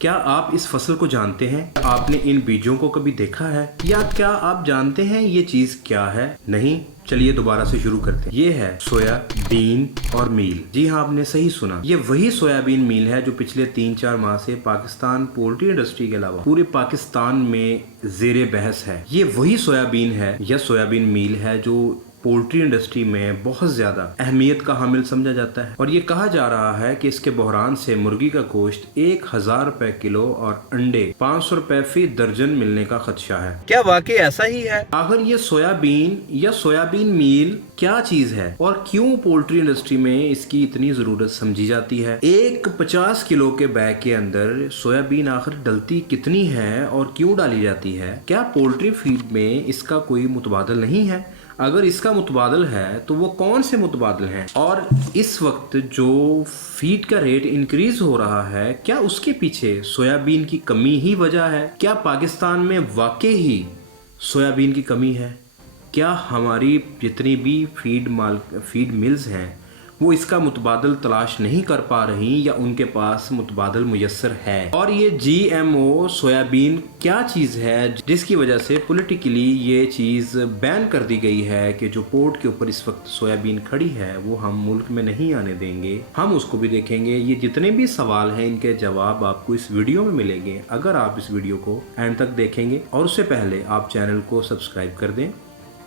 क्या आप इस फसल को जानते हैं? आपने इन बीजों को कभी देखा है? या क्या आप जानते हैं ये चीज क्या है? नहीं? चलिए दोबारा से शुरू करते हैं। ये है सोयाबीन और मील। जी हाँ, आपने सही सुना। ये वही सोयाबीन मील है जो पिछले 3-4 माह से पाकिस्तान पोल्ट्री इंडस्ट्री के अलावा पूरे पाकिस्तान में जेरे बहस है। ये वही सोयाबीन है या सोयाबीन मील है जो पोल्ट्री इंडस्ट्री में बहुत ज्यादा अहमियत का हामिल समझा जाता है। और ये कहा जा रहा है कि इसके बहरान से मुर्गी का गोश्त 1000 रुपए किलो और अंडे 500 रुपए फी दर्जन मिलने का खदशा है। क्या वाकई ऐसा ही है? आखिर ये सोयाबीन या सोयाबीन मील क्या चीज है और क्यों पोल्ट्री इंडस्ट्री में इसकी इतनी जरूरत समझी जाती है? एक 50 किलो के बैग के अंदर सोयाबीन आखिर डलती कितनी है और क्यों डाली जाती है? क्या पोल्ट्री फीड में इसका कोई मुतबादल नहीं है? अगर इसका मुतबादल है तो वो कौन से मुतबादल हैं? और इस वक्त जो फीड का रेट इंक्रीज हो रहा है, क्या उसके पीछे सोयाबीन की कमी ही वजह है? क्या पाकिस्तान में वाकई ही सोयाबीन की कमी है? क्या हमारी जितनी भी फीड मिल्स हैं वो इसका मुतबादल तलाश नहीं कर पा रही या उनके पास मुतबादल मुयस्सर है? और ये GMO सोयाबीन क्या चीज़ है जिसकी वजह से पॉलिटिकली ये चीज़ बैन कर दी गई है कि जो पोर्ट के ऊपर इस वक्त सोयाबीन खड़ी है वो हम मुल्क में नहीं आने देंगे। हम उसको भी देखेंगे। ये जितने भी सवाल हैं इनके जवाब आपको इस वीडियो में मिलेंगे अगर आप इस वीडियो को एंड तक देखेंगे। और उससे पहले आप चैनल को सब्सक्राइब कर दें।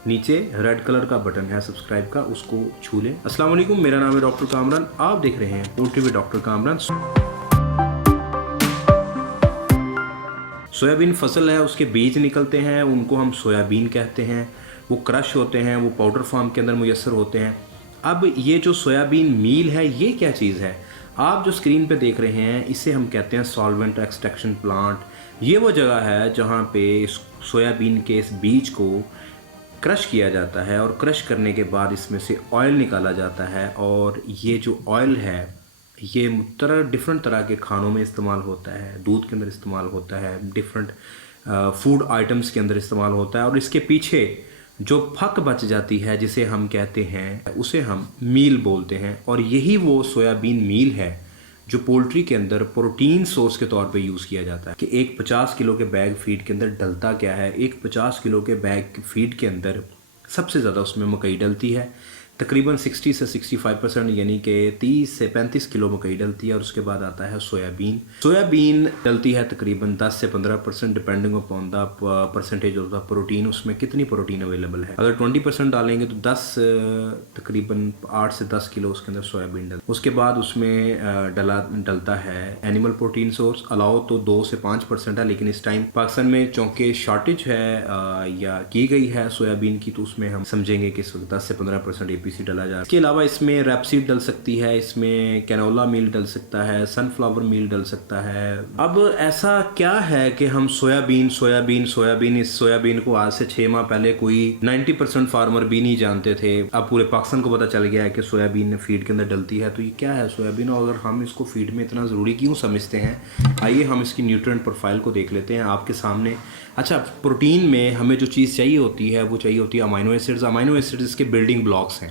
नीचे रेड कलर का बटन है सब्सक्राइब का, उसको छू लें। अस्सलाम वालेकुम, मेरा नाम है डॉक्टर कामरान। आप देख रहे हैं poultry with doctor Kamran. Soybean फसल है, उसके बीज निकलते हैं, उनको हम सोयाबीन कहते हैं। वो क्रश होते हैं, वो पाउडर फॉर्म के अंदर मुयस्सर होते हैं। अब ये जो सोयाबीन मील है ये क्या चीज़ है? आप जो स्क्रीन पे देख रहे हैं इसे हम कहते हैं सॉल्वेंट एक्सट्रैक्शन प्लांट। ये वो जगह है जहाँ पे सोयाबीन के इस बीज को क्रश किया जाता है और क्रश करने के बाद इसमें से ऑयल निकाला जाता है। और ये जो ऑयल है ये डिफरेंट तरह के खानों में इस्तेमाल होता है, दूध के अंदर इस्तेमाल होता है, डिफरेंट फूड आइटम्स के अंदर इस्तेमाल होता है। और इसके पीछे जो फक बच जाती है जिसे हम कहते हैं उसे हम मील बोलते हैं। और यही वो सोयाबीन मील है जो पोल्ट्री के अंदर प्रोटीन सोर्स के तौर पे यूज़ किया जाता है। कि एक 50 किलो के बैग फीड के अंदर डलता क्या है? एक 50 किलो के बैग फीड के अंदर सबसे ज़्यादा उसमें मकई डलती है, तकरीबन 60 से 65% यानी कि 30 से 35 किलो मकई डलती है। और उसके बाद आता है सोयाबीन। सोयाबीन डलती है तकरीबन 10 से 15% depending upon the percentage of the protein. उसमें कितनी प्रोटीन अवेलेबल है? अगर 20% डालेंगे तो तकरीबन 8 से 10 किलो उसके अंदर सोयाबीन डलता है। उसके बाद उसमें डलता है एनिमल प्रोटीन सोर्स। अलाउ तो 2 से 5% है, लेकिन इस टाइम पाकिस्तान में चूँकि शॉर्टेज है या की गई है सोयाबीन की, तो उसमें हम समझेंगे कि इस वक्त 10 से 15% APC डला जाए। इसके अलावा इसमें रैपसीड डल सकती है, इसमें कैनोला मील डल सकता है, सनफ्लावर मील डल सकता है। अब ऐसा क्या है कि हम सोयाबीन इस सोयाबीन को आज से 6 माह पहले कोई 90% फार्मर भी नहीं जानते थे। अब पूरे पाकिस्तान को पता चल गया है कि सोयाबीन फीड के अंदर डलती है। तो ये क्या है सोयाबीन और अगर हम इसको फीड में इतना ज़रूरी क्यों समझते हैं? आइए हम इसकी न्यूट्रिएंट प्रोफाइल को देख लेते हैं आपके सामने। अच्छा, प्रोटीन में हमें जो चीज़ चाहिए होती है वो चाहिए होती है अमाइनो एसिड्स। अमाइनो एसिड्स इसके बिल्डिंग ब्लॉक्स हैं।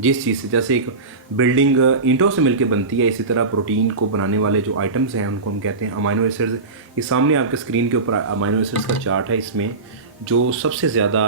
जिस चीज़ से जैसे एक बिल्डिंग ईंटों से मिलकर बनती है, इसी तरह प्रोटीन को बनाने वाले जो आइटम्स हैं उनको हम कहते हैं अमाइनो एसिड्स। ये सामने आपके स्क्रीन के ऊपर अमाइनो एसिड्स का चार्ट है। इसमें जो सबसे ज़्यादा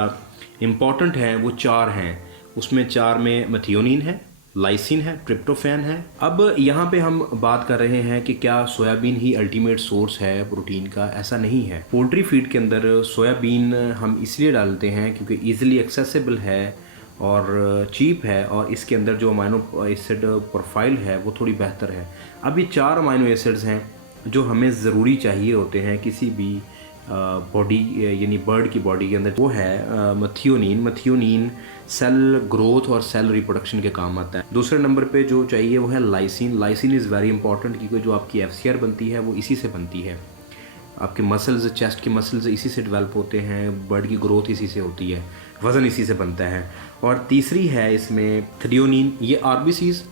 इम्पॉर्टेंट हैं वो 4 हैं। उसमें 4 में मेथियोनिन है, लाइसिन है, ट्रिप्टोफैन है। अब यहाँ पे हम बात कर रहे हैं कि क्या सोयाबीन ही अल्टीमेट सोर्स है प्रोटीन का? ऐसा नहीं है। पोल्ट्री फीड के अंदर सोयाबीन हम इसलिए डालते हैं क्योंकि ईजिली एक्सेसिबल है और चीप है और इसके अंदर जो अमाइनो एसिड प्रोफाइल है वो थोड़ी बेहतर है। अब ये 4 अमाइनो एसिड्स हैं जो हमें ज़रूरी चाहिए होते हैं किसी भी बॉडी यानी बर्ड की बॉडी के अंदर। वो है मेथियोनिन सेल ग्रोथ और सेल रिप्रोडक्शन के काम आता है। दूसरे नंबर पे जो चाहिए वो है लाइसिन इज़ वेरी इंपॉर्टेंट क्योंकि जो आपकी FCR बनती है वो इसी से बनती है। आपके मसल्स, चेस्ट के मसल्स इसी से डेवलप होते हैं, बर्ड की ग्रोथ इसी से होती है, वज़न इसी से बनता है। और तीसरी है इसमें थ्रियोनिन। ये RBCs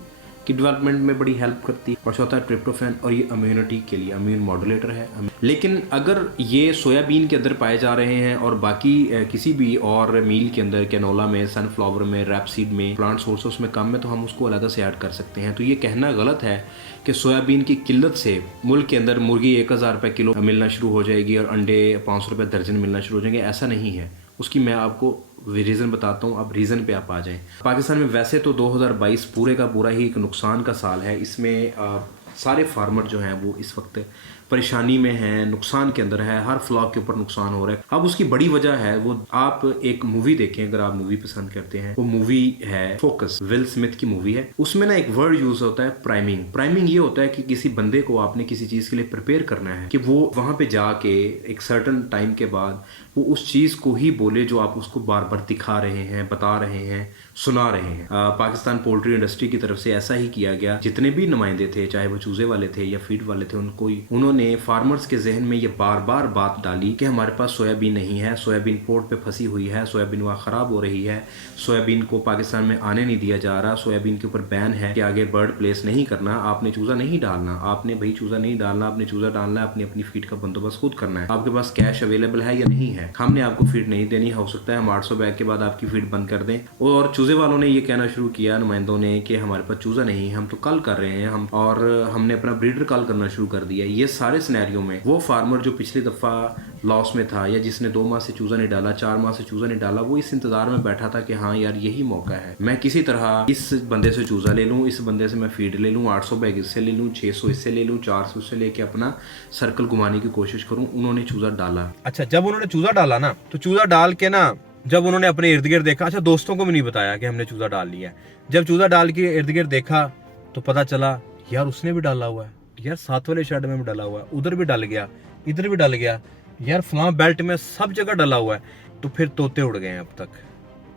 की डेवलपमेंट में बड़ी हेल्प करती है, और चौथा है ट्रिप्टोफैन, और ये इम्यूनिटी के लिए इम्यून मॉड्यूलेटर है। लेकिन अगर ये सोयाबीन के अंदर पाए जा रहे हैं और बाकी किसी भी और मील के अंदर, कैनोला में, सनफ्लावर में, रैपसीड में, प्लांट सोर्सेस में कम है, तो हम उसको अलग से ऐड कर सकते हैं। तो ये कहना गलत है कि सोयाबीन की किल्लत से मुल्क के अंदर मुर्गी 1000 रुपये किलो मिलना शुरू हो जाएगी और अंडे 500 रुपये दर्जन मिलना शुरू हो जाएंगे। ऐसा नहीं है। उसकी मैं आपको रीज़न बताता हूँ, अब रीज़न पे आप आ जाएं। पाकिस्तान में वैसे तो 2022 पूरे का पूरा ही एक नुकसान का साल है। इसमें सारे फार्मर जो हैं वो इस वक्त परेशानी में हैं, नुकसान के अंदर है, हर फ्लॉक के ऊपर नुकसान हो रहा है। अब उसकी बड़ी वजह है वो, आप एक मूवी देखें अगर आप मूवी पसंद करते हैं, वो मूवी है फोकस, विल स्मिथ की मूवी है। उसमें ना एक वर्ड यूज होता है प्राइमिंग। प्राइमिंग ये होता है कि किसी बंदे को आपने किसी चीज के लिए प्रिपेयर करना है कि वो वहां पे जाके एक सर्टन टाइम के बाद वो उस चीज को ही बोले जो आप उसको बार बार दिखा रहे हैं, बता रहे हैं, सुना रहे हैं। पाकिस्तान पोल्ट्री इंडस्ट्री की तरफ से ऐसा ही किया गया। जितने भी नुमाइंदे थे, चाहे वो चूजे वाले थे या फीड वाले थे, उन्होंने फार्मर्स के जहन में ये बार बार बात डाली कि हमारे पास सोयाबीन नहीं है, सोयाबीन पोर्ट पे फंसी हुई है, सोयाबीन वहाँ ख़राब हो रही है, सोयाबीन को पाकिस्तान में आने नहीं दिया जा रहा, सोयाबीन के ऊपर बैन है कि आगे बर्ड प्लेस नहीं करना, आपने चूज़ा नहीं डालना, आपने भाई चूज़ा नहीं डालना, आपने चूज़ा डालना है, अपनी अपनी फीड का बंदोबस्त खुद करना है। आपके पास कैश अवेलेबल है या नहीं है, हमने आपको फीड नहीं देनी, हो सकता है हम 800 बैग के बाद आपकी फीड बंद कर दें। और चूज़े वालों ने ये कहना शुरू किया, नुमाइंदों ने, कि हमारे पास चूज़ा नहीं है, हम तो कल कर रहे हैं, हमने अपना ब्रीडर कॉल करना शुरू कर दिया। ये सारे सिनेरियो में वो फार्मर जो पिछली दफ़ा लॉस में था, या जिसने 2 माह से चूज़ा नहीं डाला, 4 माह से चूज़ा नहीं डाला, वो इस इंतज़ार में बैठा था कि हाँ यार यही मौका है, मैं किसी तरह इस बंदे से चूज़ा ले लूँ, इस बंदे से मैं फीड ले लूँ, 800 बैग इससे ले लूँ, 600 इससे ले लूँ, 400 इससे लेके अपना सर्कल घुमाने की कोशिश करूँ। उन्होंने चूज़ा डाला। अच्छा, जब उन्होंने चूज़ा डाला ना, तो चूज़ा डाल के ना, जब उन्होंने अपने इर्द गिर्द देखा, अच्छा दोस्तों को भी नहीं बताया कि हमने चूज़ा डाल लिया। जब चूज़ा डाल के इर्द गिर्द देखा तो पता चला यार उसने भी डाला हुआ है, यार साथ वाले शेड में भी डाला हुआ है, उधर भी डल गया, इधर भी डल गया, यार फलां बेल्ट में सब जगह डला हुआ है। तो फिर तोते उड़ गए हैं। अब तक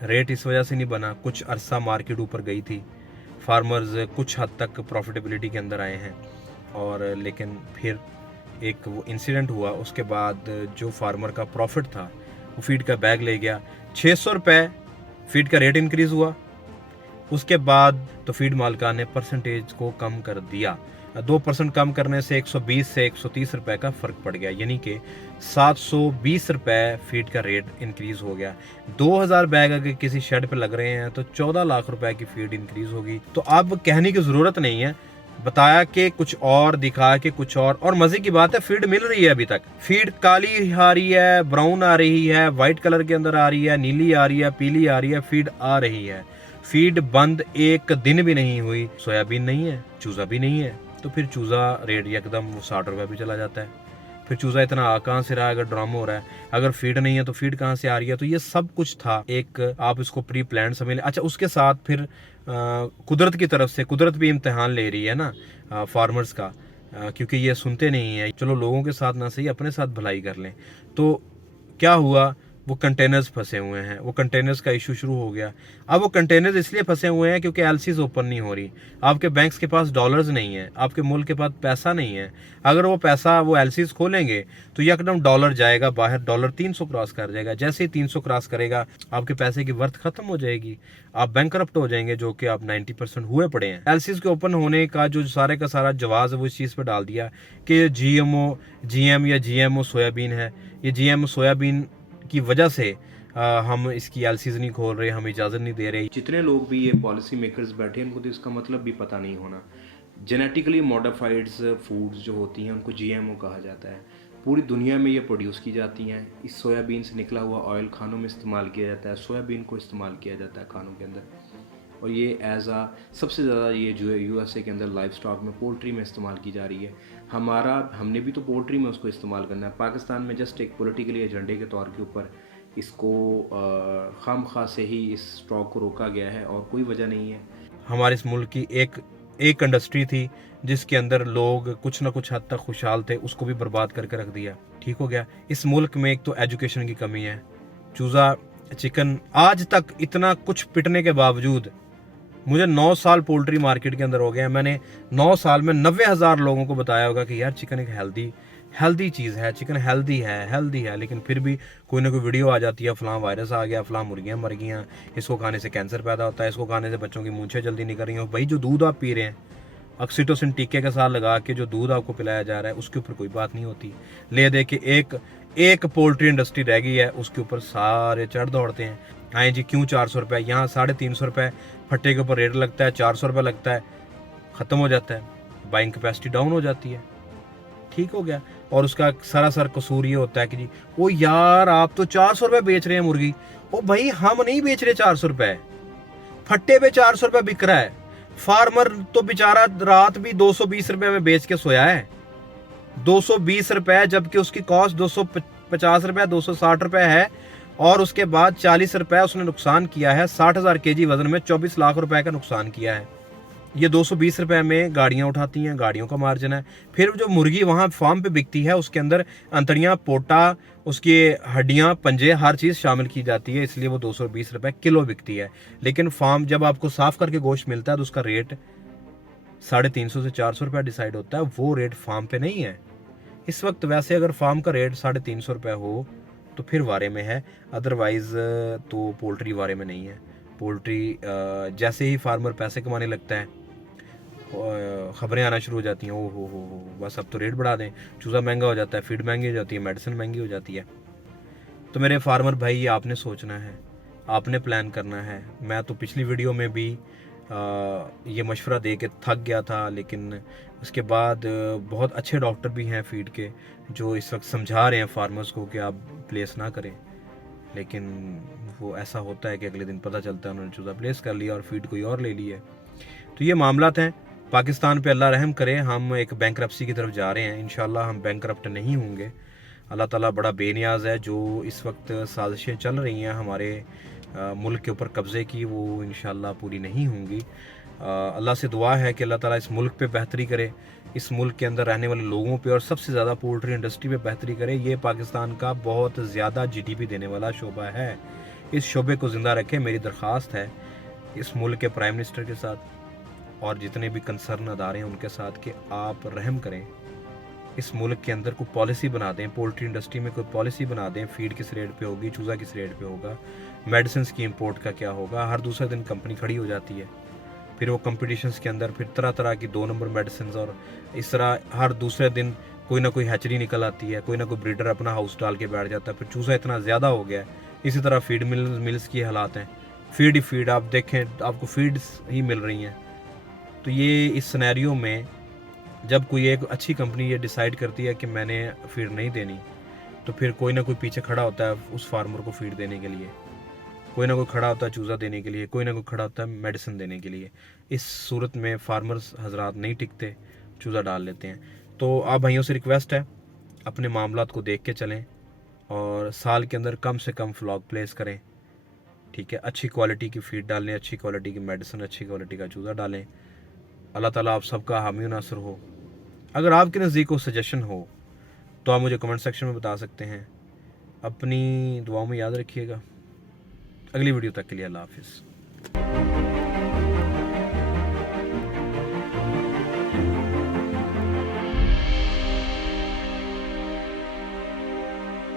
रेट इस वजह से नहीं बना, कुछ अरसा मार्केट ऊपर गई थी, फार्मर्स कुछ हद तक प्रॉफिटेबिलिटी के अंदर आए हैं, और लेकिन फिर एक वो इंसिडेंट हुआ, उसके बाद जो फार्मर का प्रॉफिट था वो फीड का बैग ले गया। 600 रुपये फीड का रेट इंक्रीज़ हुआ, उसके बाद तो फीड मालिकान ने परसेंटेज को कम कर दिया। 2% कम करने से 120 से 130 रुपए का फ़र्क पड़ गया, यानी कि 720 रुपए फीड का रेट इंक्रीज़ हो गया। 2000 बैग अगर किसी शेड पे लग रहे हैं तो 14 लाख रुपए की फीड इंक्रीज़ होगी। तो अब कहने की ज़रूरत नहीं है, बताया कि कुछ और, दिखा के कुछ और मज़े की बात है फीड मिल रही है। अभी तक फीड काली आ रही है, ब्राउन आ रही है, वाइट कलर के अंदर आ रही है, नीली आ रही है, पीली आ रही है, फीड आ रही है। फीड बंद एक दिन भी नहीं हुई। सोयाबीन नहीं है, चूज़ा भी नहीं है, तो फिर चूज़ा रेट एकदम 60 रुपये भी चला जाता है। फिर चूज़ा इतना कहाँ से रहा, अगर ड्रामा हो रहा है, अगर फीड नहीं है तो फीड कहाँ से आ रही है। तो ये सब कुछ था, एक आप इसको प्री प्लान समझ लें। अच्छा, उसके साथ फिर कुदरत की तरफ से, कुदरत भी इम्तिहान ले रही है ना फार्मर्स का, क्योंकि ये सुनते नहीं है। चलो लोगों के साथ ना सही, अपने साथ भलाई कर लें। तो क्या हुआ, वो कंटेनर्स फंसे हुए हैं, वो कंटेनर्स का इशू शुरू हो गया। अब वो कंटेनर्स इसलिए फंसे हुए हैं क्योंकि एलसीज ओपन नहीं हो रही, आपके बैंक्स के पास डॉलर्स नहीं है, आपके मुल्क के पास पैसा नहीं है। अगर वो पैसा वो एलसीज खोलेंगे तो यकदम डॉलर जाएगा बाहर, डॉलर 300 क्रॉस कर जाएगा। जैसे ही 300 क्रॉस करेगा आपके पैसे की वर्थ खत्म हो जाएगी, आप बैंकरप्ट हो जाएंगे, जो कि आप 90% हुए पड़े हैं। एलसीज के ओपन होने का जो सारे का सारा जवाब है वो इस चीज़ पर डाल दिया कि जीएम या जीएमओ सोयाबीन है, ये जीएमओ सोयाबीन की वजह से हम इसकी एलसीज नहीं खोल रहे, हम इजाज़त नहीं दे रहे। जितने लोग भी ये पॉलिसी मेकर्स बैठे हैं, उनको तो इसका मतलब भी पता नहीं होना। जेनेटिकली मॉडिफाइड्स फूड्स जो होती हैं उनको जीएमओ कहा जाता है। पूरी दुनिया में ये प्रोड्यूस की जाती हैं। इस सोयाबीन से निकला हुआ ऑयल खानों में इस्तेमाल किया जाता है, सोयाबीन को इस्तेमाल किया जाता है खानों के अंदर, और ये सबसे ज़्यादा ये जो है यूएसए के अंदर लाइव स्टॉक में, पोल्ट्री में इस्तेमाल की जा रही है। हमने भी तो पोल्ट्री में उसको इस्तेमाल करना है। पाकिस्तान में जस्ट एक पॉलिटिकली एजेंडे के तौर के ऊपर इसको खामखा से ही इस स्टॉक को रोका गया है, और कोई वजह नहीं है। हमारे इस मुल्क की एक इंडस्ट्री थी जिसके अंदर लोग कुछ ना कुछ हद तक खुशहाल थे, उसको भी बर्बाद करके रख दिया। ठीक हो गया। इस मुल्क में एक तो एजुकेशन की कमी है। चूज़ा चिकन आज तक इतना कुछ पिटने के बावजूद मुझे 9 साल पोल्ट्री मार्केट के अंदर हो गए हैं। मैंने 9 साल में 90,000 लोगों को बताया होगा कि यार चिकन एक हेल्दी चीज़ है, चिकन हेल्दी है, लेकिन फिर भी कोई ना कोई वीडियो आ जाती है, फलां वायरस आ गया, फलां मुर्गियाँ मर गई, इसको खाने से कैंसर पैदा होता है, इसको खाने से बच्चों की मूंछें जल्दी निकल रही हैं। भाई जो दूध आप पी रहे हैं ऑक्सीटोसिन टीके के साथ लगा के जो दूध आपको पिलाया जा रहा है उसके ऊपर कोई बात नहीं होती। ले दे के एक पोल्ट्री इंडस्ट्री रह गई है, उसके ऊपर सारे चढ़ दौड़ते हैं। आए जी क्यों 400 रुपये, यहाँ 350 रुपये फट्टे के ऊपर रेट लगता है, 400 रुपये लगता है, ख़त्म हो जाता है, बाइंग कैपेसिटी डाउन हो जाती है, ठीक हो गया। और उसका सरासर कसूर ये होता है कि जी ओ यार आप तो 400 रुपये बेच रहे हैं मुर्गी। ओ भाई हम नहीं बेच रहे 400 रुपये, फट्टे पे 400 रुपये बिक रहा है। फार्मर तो बेचारा रात भी 220 रुपये में बेच के सोया है, 220 रुपये, जबकि उसकी कॉस्ट 250 रुपये 260 रुपये है, और उसके बाद 40 रुपये उसने नुकसान किया है। 60,000 केजी वजन में 24 लाख रुपए का नुकसान किया है। ये 220 रुपये में गाड़ियाँ उठाती हैं, गाड़ियों का मार्जिन है। फिर जो मुर्गी वहाँ फार्म पे बिकती है उसके अंदर अंतड़ियाँ, पोटा, उसकी हड्डियाँ, पंजे, हर चीज़ शामिल की जाती है, इसलिए वो 220 रुपये किलो बिकती है। लेकिन फार्म जब आपको साफ़ करके गोश्त मिलता है तो उसका रेट 350 से 400 रुपये डिसाइड होता है, वो रेट फार्म पे नहीं है। इस वक्त वैसे अगर फार्म का रेट 350 रुपये हो तो फिर वारे में है, अदरवाइज़ तो पोल्ट्री वारे में नहीं है। पोल्ट्री जैसे ही फार्मर पैसे कमाने लगता है खबरें आना शुरू हो जाती हैं, ओ हो बस अब तो रेट बढ़ा दें, चूज़ा महंगा हो जाता है, फीड महंगी हो जाती है, मेडिसिन महंगी हो जाती है। तो मेरे फार्मर भाई ये आपने सोचना है, आपने प्लान करना है। मैं तो पिछली वीडियो में भी ये मशवरा दे के थक गया था, लेकिन उसके बाद बहुत अच्छे डॉक्टर भी हैं फीड के जो इस वक्त समझा रहे हैं फार्मर्स को कि आप प्लेस ना करें, लेकिन वो ऐसा होता है कि अगले दिन पता चलता है उन्होंने चूज़ा प्लेस कर लिया और फीड कोई और ले ली है। तो ये मामलात हैं। पाकिस्तान पे अल्लाह रहम करे, हम एक बैंकरप्सी की तरफ जा रहे हैं। इंशाल्लाह हम बैंकरप्ट नहीं होंगे। अल्लाह ताला बड़ा बेनियाज़ है। जो इस वक्त साजिशें चल रही हैं हमारे मुल्क के ऊपर कब्ज़े की, वो इंशाल्लाह पूरी नहीं होंगी। अल्लाह से दुआ है कि अल्लाह ताला इस मुल्क पे बेहतरी करे, इस मुल्क के अंदर रहने वाले लोगों पे और सबसे ज़्यादा पोल्ट्री इंडस्ट्री पे बेहतरी करे। ये पाकिस्तान का बहुत ज़्यादा GDP देने वाला शोबा है, इस शोबे को ज़िंदा रखें, मेरी दरख्वास्त है इस मुल्क के प्राइम मिनिस्टर के साथ और जितने भी कंसर्न अदारे हैं उनके साथ कि आप रहम करें, इस मुल्क के अंदर कोई पॉलिसी बना दें, पोल्ट्री इंडस्ट्री में कोई पॉलिसी बना दें, फीड किस रेट पे होगी, चूज़ा किस रेट पे होगा, मेडिसिन की इंपोर्ट का क्या होगा। हर दूसरे दिन कंपनी खड़ी हो जाती है, फिर वो कंपटीशंस के अंदर फिर तरह तरह की 2 नंबर मेडिसिन, और इस तरह हर दूसरे दिन कोई ना कोई हैचरी निकल आती है, कोई ना कोई ब्रीडर अपना हाउस डाल के बैठ जाता है, फिर चूज़ा इतना ज़्यादा हो गया है। इसी तरह फीड मिल्स की हालात हैं, फीड ही फीड, आप देखें आपको फीड्स ही मिल रही हैं। तो ये इस सिनेरियो में जब कोई एक अच्छी कंपनी ये डिसाइड करती है कि मैंने फीड नहीं देनी, तो फिर कोई ना कोई पीछे खड़ा होता है उस फार्मर को फीड देने के लिए, कोई ना कोई खड़ा होता है चूज़ा देने के लिए, कोई ना कोई खड़ा होता है मेडिसिन देने के लिए। इस सूरत में फार्मर्स हजरात नहीं टिकते, चूज़ा डाल लेते हैं। तो आप भाइयों से रिक्वेस्ट है अपने मामलात को देख के चलें और साल के अंदर कम से कम फ्लॉक प्लेस करें, ठीक है। अच्छी क्वालिटी की फीड डालें, अच्छी क्वालिटी की मेडिसिन, अच्छी क्वालिटी का चूज़ा डालें। अल्लाह ताला आप सबका हामी नासर हो। अगर आपके नज़दीक कोई सजेशन हो तो आप मुझे कमेंट सेक्शन में बता सकते हैं। अपनी दुआओं में याद रखिएगा। अगली वीडियो तक के लिए अल्लाह हाफिज़।